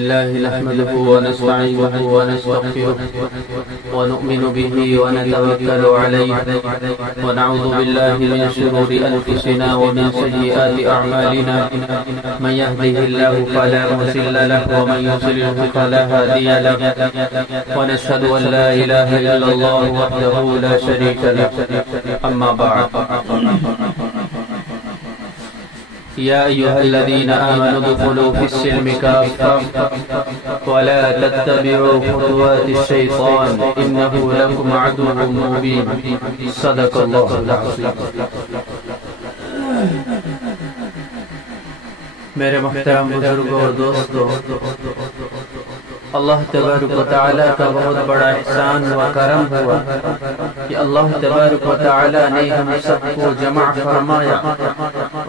الله نحمده ونستعينه ونستغفره ونؤمن به ونتوكل عليه ونعوذ بالله من شرور أنفسنا ومن سيئات أعمالنا من يهده الله فلا مضل له ومن يضلل فلا هادي له ونشهد أن لا إله إلا الله وحده لا شريك له أما بعد يا أيها الذين آمنوا ادخلوا في السلم كافة ولا تتبعوا خطوات الشيطان إنه لكم عدو مبين صدق الله العظيم. میرے محترم بزرگوں اور دوستوں، اللہ تبارک و تعالیٰ کا بہت بڑا احسان و کرم ہوا کہ اللہ تبارک و تعالیٰ نے ہم سب کو جمع فرمایا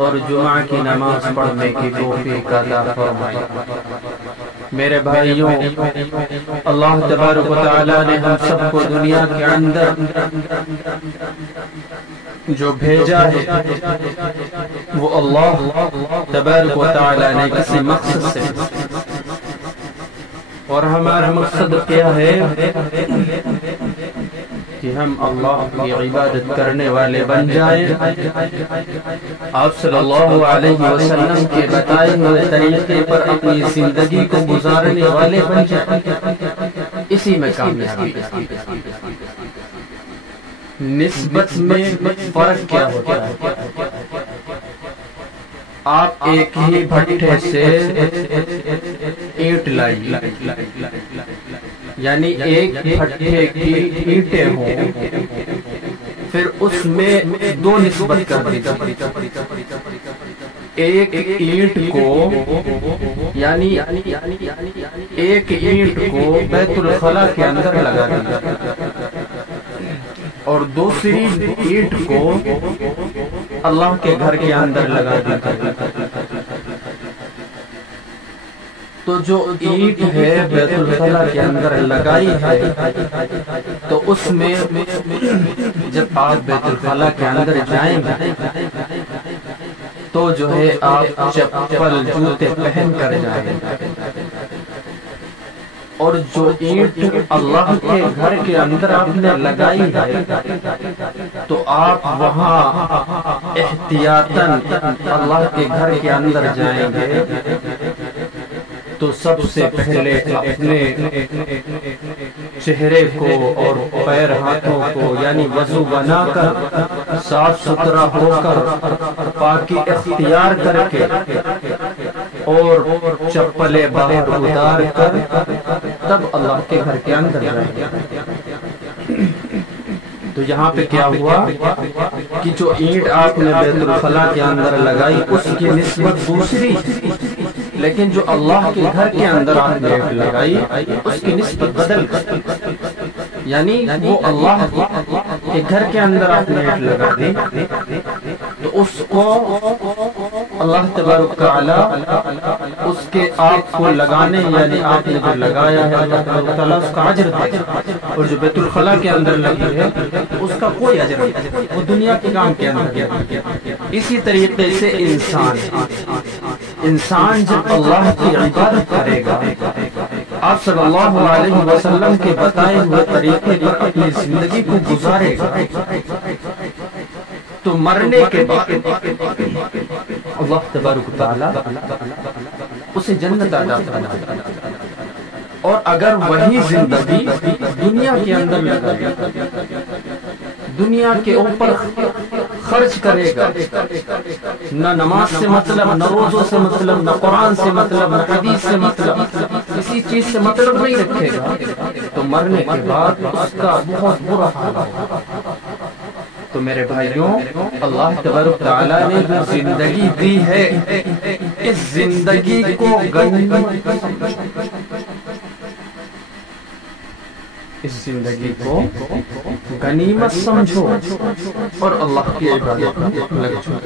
اور جمعہ کی نماز پڑھنے کی توفیق عطا فرمائی. میرے بھائیوں، اللہ تبارک و تعالیٰ نے ہم سب کو دنیا کے اندر جو بھیجا ہے وہ اللہ تبارک و تعالیٰ نے کسی مقصد سے، اور ہمارا مقصد کیا ہے کہ ہم اللہ کی عبادت کرنے والے بن جائیں، آپ صلی اللہ علیہ وسلم کے بتائے ہوئے طریقے پر اپنی زندگی کو گزارنے والے بن جائیں. اسی میں کامیابی ہے. نسبت میں فرق کیا ہوتا ہے؟ آپ ایک ہی بھٹے سے اینٹ لائیے، یعنی ایک بھٹے کی اینٹیں ہوں، پھر اس میں دو نسبت کر دیجیے. ایک اینٹ کو یعنی ایک اینٹ کو بیت الخلا کے اندر لگا دیجیے اور دوسری اینٹ کو اللہ کے گھر کے اندر لگا دیجیے. تو جو اینٹ ہے بیت الخلا کے اندر لگائی ہے، تو اس میں جب آپ بیت الخلا کے اندر جائیں گے تو جو ہے آپ چپل جوتے پہن کر جائیں گے، اور جو اینٹ اللہ کے گھر کے اندر آپ نے لگائی ہے تو آپ وہاں احتیاطاً اللہ کے گھر کے اندر جائیں گے تو سب سے پہلے اپنے چہرے کو اور پیر ہاتھوں کو یعنی وضو بنا کر صاف ستھرا ہو کر پاکی اختیار کر کے اور چپلیں باہر اتار کر تب اللہ کے گھر کے اندر جائیں گے. تو یہاں پہ کیا ہوا کہ جو اینٹ آپ نے بیت الخلا کے اندر لگائی اس کی نسبت دوسری، لیکن جو اللہ کے گھر کے اندر آپ نے لگائی اس کی نسبت بدل گئی. یعنی وہ اللہ کے گھر کے اندر آپ نے لگا دی تو اس کو اللہ تبارک تعالیٰ اس کے آپ کو لگانے یعنی آپ نے جو لگایا ہے اللہ تبارک تعالیٰ اس کا اجر دے، اور جو بیت الخلا کے اندر لگی ہے اس کا کوئی اجر نہیں، وہ دنیا کے کام کے اندر. اسی طریقے سے انسان جب اللہ کی عبادت کرے گا، آپ صلی اللہ علیہ وسلم کے بتائے ہوئے طریقے پر اپنی زندگی کو گزارے گا، تو مرنے کے بعد اللہ تبارک تعالیٰ اسے جنت عطا فرمائے گا. اور اگر وہی زندگی دنیا کے اندر لگائے، دنیا کے اوپر خرچ کرے گا، نہ نماز سے مطلب، نہ روزوں سے مطلب، نہ قرآن سے مطلب، نہ حدیث سے مطلب، کسی چیز سے مطلب نہیں رکھے گا، تو مرنے کے بعد اس کا بہت برا حال ہوگا. تو میرے بھائیوں، اللہ تبارک تعالیٰ نے جو زندگی دی ہے اس زندگی کو غنیمت سمجھو اور اللہ کی عبادت میں لگ جاؤ.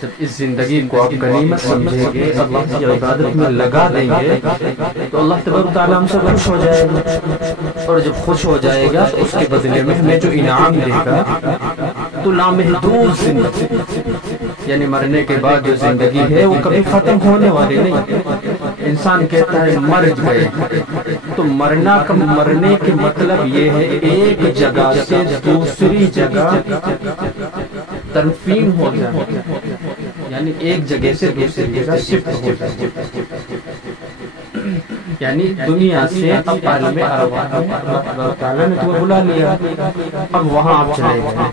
جب اس زندگی کو آپ غنیمت سمجھیں گے، اللہ کی عبادت میں لگا دیں گے تو اللہ تبارک تعالیٰ ہم سے خوش ہو جائے گا، اور جب خوش ہو جائے گا تو اس کے بدلے میں ہمیں جو انعام دے گا تو لامحدود زندگی، یعنی مرنے کے بعد جو زندگی ہے وہ کبھی ختم ہونے والی نہیں۔ انسان کہتا ہے مر گئے، تو مرنے کے مطلب یہ ہے ایک جگہ سے دوسری جگہ تنفیم ہو جائے، یعنی ایک جگہ سے دوسری جگہ شفٹ ہو جائے، یعنی دنیا سے اب عالم ارواح میں اللہ تعالیٰ نے تمہیں بلا لیا، اب وہاں آپ چلے گئے۔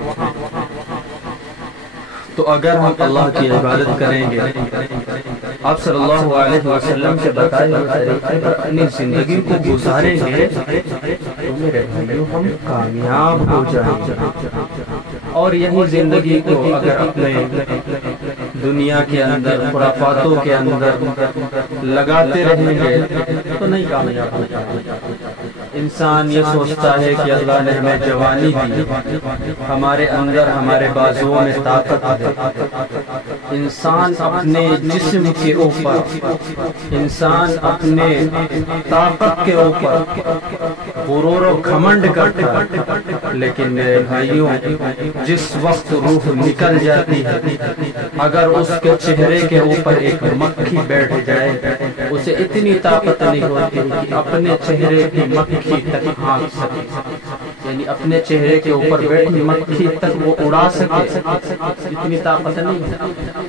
تو اگر ہم اللہ کی عبادت کریں گے، آپ صلی اللہ علیہ وسلم سے بتائے ہوئے طریقے پر اپنی زندگی کو گزاریں گے، تو میرے بھائیوں ہم کامیاب ہو جائیں گے۔ اور یہی زندگی کو اگر اپنے دنیا کے اندر خرافاتوں کے اندر لگاتے رہیں گے تو نہیں کامیاب ہو جائیں گے۔ انسان یہ سوچتا ہے کہ اللہ نے ہمیں جوانی دی، ہمارے اندر ہمارے بازوؤں میں طاقت ہے۔ انسان اپنے جسم کے اوپر، انسان اپنے طاقت کے اوپر غرور و گھمنڈ کرتا ہے، لیکن میرے بھائیوں جس وقت روح نکل جاتی ہے، اگر اس کے چہرے کے اوپر ایک مکھی بیٹھ جائے، اسے اتنی طاقت نہیں ہوتی کہ اپنے چہرے کی مکھی تک ہانک سکے، یعنی اپنے چہرے کے اوپر بیٹھی مکھی تک وہ اڑا سکے، اتنی طاقت نہیں ہے۔